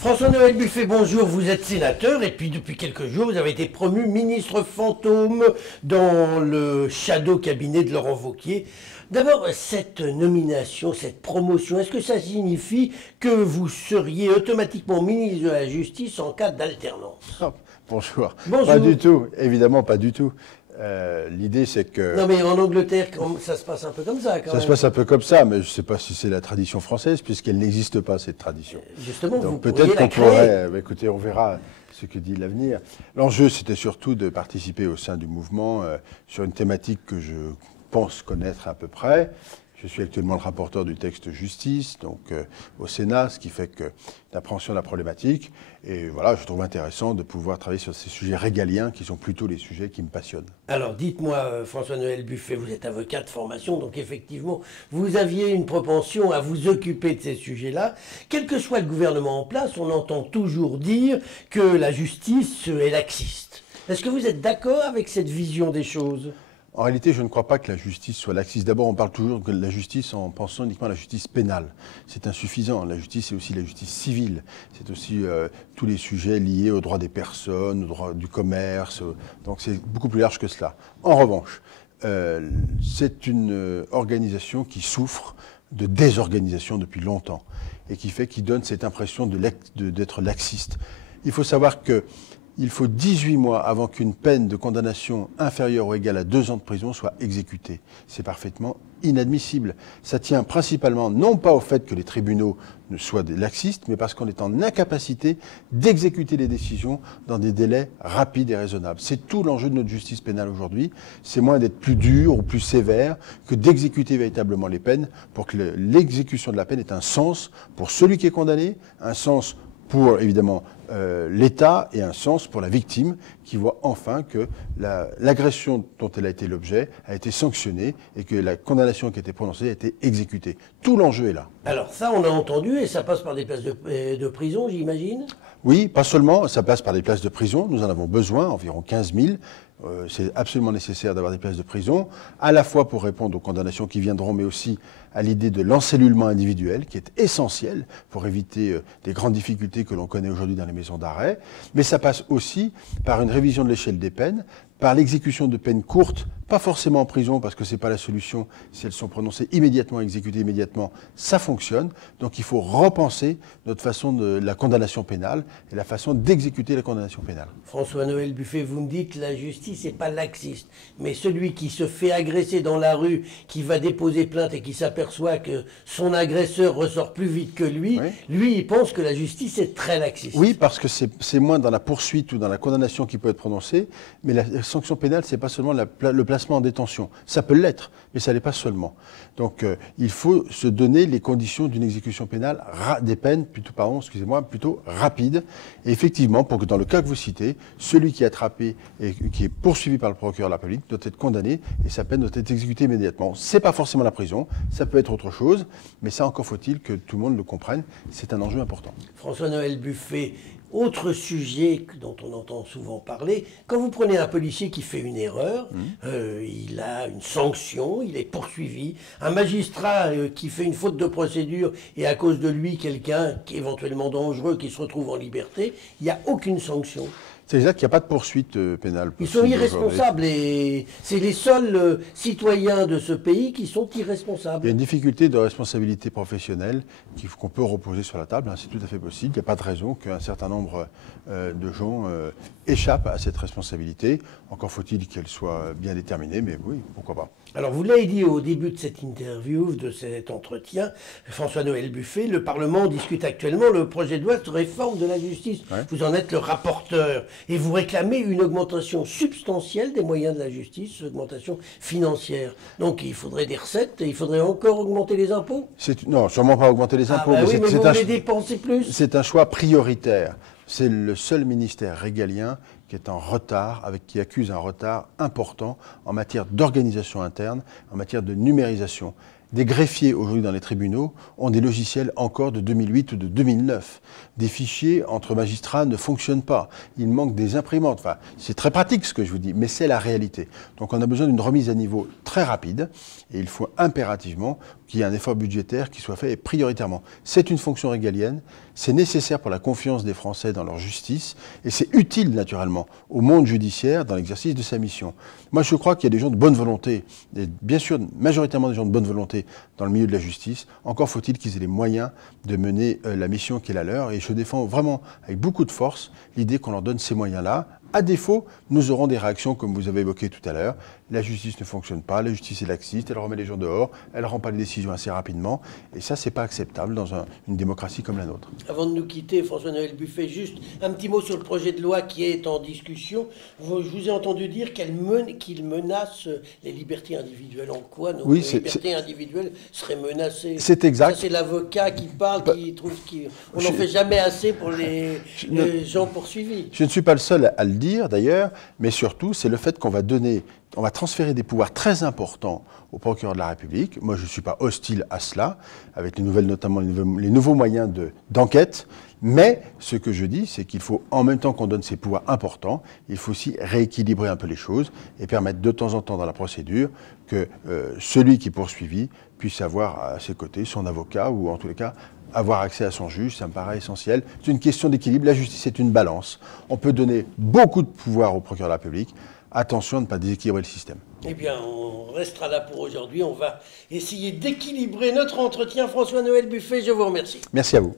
François-Noël Buffet, bonjour, vous êtes sénateur et puis depuis quelques jours vous avez été promu ministre fantôme dans le shadow cabinet de Laurent Wauquiez. D'abord, cette nomination, cette promotion, est-ce que ça signifie que vous seriez automatiquement ministre de la Justice en cas d'alternance? Bonjour. Bonjour. Pas du tout, évidemment pas du tout. L'idée c'est que... Non mais en Angleterre, ça se passe un peu comme ça quand même. Ça se passe un peu comme ça, mais je ne sais pas si c'est la tradition française, puisqu'elle n'existe pas, cette tradition. Justement, donc vous peut-être pourriez la qu'on créer. pourrait... écoutez, on verra ce que dit l'avenir. L'enjeu, c'était surtout de participer au sein du mouvement sur une thématique que je pense connaître à peu près. Je suis actuellement le rapporteur du texte justice, donc au Sénat, ce qui fait que l'appréhension de la problématique. Et voilà, je trouve intéressant de pouvoir travailler sur ces sujets régaliens qui sont plutôt les sujets qui me passionnent. Alors dites-moi, François-Noël Buffet, vous êtes avocat de formation, donc effectivement, vous aviez une propension à vous occuper de ces sujets-là. Quel que soit le gouvernement en place, on entend toujours dire que la justice est laxiste. Est-ce que vous êtes d'accord avec cette vision des choses ? En réalité, je ne crois pas que la justice soit laxiste. D'abord, on parle toujours de la justice en pensant uniquement à la justice pénale. C'est insuffisant. La justice, c'est aussi la justice civile. C'est aussi tous les sujets liés aux droits des personnes, aux droits du commerce. Donc c'est beaucoup plus large que cela. En revanche, c'est une organisation qui souffre de désorganisation depuis longtemps et qui donne cette impression d'être laxiste. Il faut savoir que il faut 18 mois avant qu'une peine de condamnation inférieure ou égale à 2 ans de prison soit exécutée. C'est parfaitement inadmissible. Ça tient principalement non pas au fait que les tribunaux ne soient des laxistes, mais parce qu'on est en incapacité d'exécuter les décisions dans des délais rapides et raisonnables. C'est tout l'enjeu de notre justice pénale aujourd'hui. C'est moins d'être plus dur ou plus sévère que d'exécuter véritablement les peines pour que l'exécution de la peine ait un sens pour celui qui est condamné, un sens pour, évidemment, l'État et un sens pour la victime qui voit enfin que l'agression dont elle a été l'objet a été sanctionnée et que la condamnation qui a été prononcée a été exécutée. Tout l'enjeu est là. Alors ça, on a entendu, et ça passe par des places de prison, j'imagine ? Oui, pas seulement, ça passe par des places de prison. Nous en avons besoin, environ 15 000. C'est absolument nécessaire d'avoir des places de prison, à la fois pour répondre aux condamnations qui viendront, mais aussi à l'idée de l'encellulement individuel, qui est essentiel pour éviter des grandes difficultés que l'on connaît aujourd'hui dans les maisons d'arrêt. Mais ça passe aussi par une révision de l'échelle des peines, par l'exécution de peines courtes, pas forcément en prison, parce que ce n'est pas la solution. Si elles sont prononcées immédiatement, exécutées immédiatement, ça fonctionne. Donc il faut repenser notre façon de la condamnation pénale et la façon d'exécuter la condamnation pénale. François-Noël Buffet, vous me dites que la justice n'est pas laxiste, mais celui qui se fait agresser dans la rue, qui va déposer plainte et qui s'aperçoit que son agresseur ressort plus vite que lui, Oui. lui, il pense que la justice est très laxiste. Oui, parce que c'est moins dans la poursuite ou dans la condamnation qui peut être prononcée, mais la sanction pénale, c'est pas seulement le placement en détention. Ça peut l'être, mais ça l'est pas seulement. Donc, il faut se donner les conditions d'une exécution pénale, des peines, plutôt rapides. Et effectivement, pour que dans le cas que vous citez, celui qui est attrapé et qui est poursuivi par le procureur de la République doit être condamné et sa peine doit être exécutée immédiatement. C'est pas forcément la prison, ça peut être autre chose, mais ça encore faut-il que tout le monde le comprenne. C'est un enjeu important. François-Noël Buffet, autre sujet dont on entend souvent parler, quand vous prenez un policier qui fait une erreur, il a une sanction, il est poursuivi. Un magistrat qui fait une faute de procédure et à cause de lui, quelqu'un qui est éventuellement dangereux, qui se retrouve en liberté, il n'y a aucune sanction. C'est exact qu'il n'y a pas de poursuite pénale. Ils sont irresponsables et c'est les seuls citoyens de ce pays qui sont irresponsables. Il y a une difficulté de responsabilité professionnelle qu'on peut reposer sur la table, hein, c'est tout à fait possible. Il n'y a pas de raison qu'un certain nombre de gens échappent à cette responsabilité. Encore faut-il qu'elle soit bien déterminée, mais oui, pourquoi pas. Alors vous l'avez dit au début de cette interview, de cet entretien, François-Noël Buffet, le Parlement discute actuellement le projet de loi de réforme de la justice. Ouais. Vous en êtes le rapporteur et vous réclamez une augmentation substantielle des moyens de la justice, une augmentation financière. Donc il faudrait des recettes et il faudrait encore augmenter les impôts ? Non, sûrement pas augmenter les impôts. Ah bah oui, mais vous voulez dépenser plus ? C'est un choix prioritaire. C'est le seul ministère régalien qui est en retard, qui accuse un retard important en matière d'organisation interne, en matière de numérisation. Des greffiers aujourd'hui dans les tribunaux ont des logiciels encore de 2008 ou de 2009. Des fichiers entre magistrats ne fonctionnent pas. Il manque des imprimantes. Enfin, c'est très pratique ce que je vous dis, mais c'est la réalité. Donc on a besoin d'une remise à niveau très rapide et il faut impérativement qu'il y ait un effort budgétaire qui soit fait prioritairement. C'est une fonction régalienne, c'est nécessaire pour la confiance des Français dans leur justice et c'est utile naturellement au monde judiciaire dans l'exercice de sa mission. Moi je crois qu'il y a des gens de bonne volonté, et bien sûr majoritairement des gens de bonne volonté dans le milieu de la justice. Encore faut-il qu'ils aient les moyens de mener la mission qui est la leur et je défends vraiment avec beaucoup de force l'idée qu'on leur donne ces moyens-là. À défaut, nous aurons des réactions comme vous avez évoqué tout à l'heure. La justice ne fonctionne pas, la justice est laxiste, elle remet les gens dehors, elle ne rend pas les décisions assez rapidement. Et ça, ce n'est pas acceptable dans une démocratie comme la nôtre. Avant de nous quitter, François-Noël Buffet, juste un petit mot sur le projet de loi qui est en discussion. Je vous ai entendu dire qu'il menace les libertés individuelles. En quoi nos libertés individuelles seraient menacées? C'est exact. Ça, c'est l'avocat qui parle, qui trouve qu'on n'en fait jamais assez pour les gens poursuivis. Je ne suis pas le seul à le dire d'ailleurs, mais surtout, c'est le fait qu'on va transférer des pouvoirs très importants au procureur de la République. Moi, je ne suis pas hostile à cela, avec notamment les nouveaux moyens d'enquête. Mais ce que je dis, c'est qu'il faut, en même temps qu'on donne ces pouvoirs importants, il faut aussi rééquilibrer un peu les choses et permettre de temps en temps dans la procédure que celui qui est poursuivi puisse avoir à ses côtés son avocat ou en tous les cas avoir accès à son juge, ça me paraît essentiel. C'est une question d'équilibre. La justice est une balance. On peut donner beaucoup de pouvoir au procureur de la République. Attention à ne pas déséquilibrer le système. Eh bien, on restera là pour aujourd'hui. On va essayer d'équilibrer notre entretien. François-Noël Buffet, je vous remercie. Merci à vous.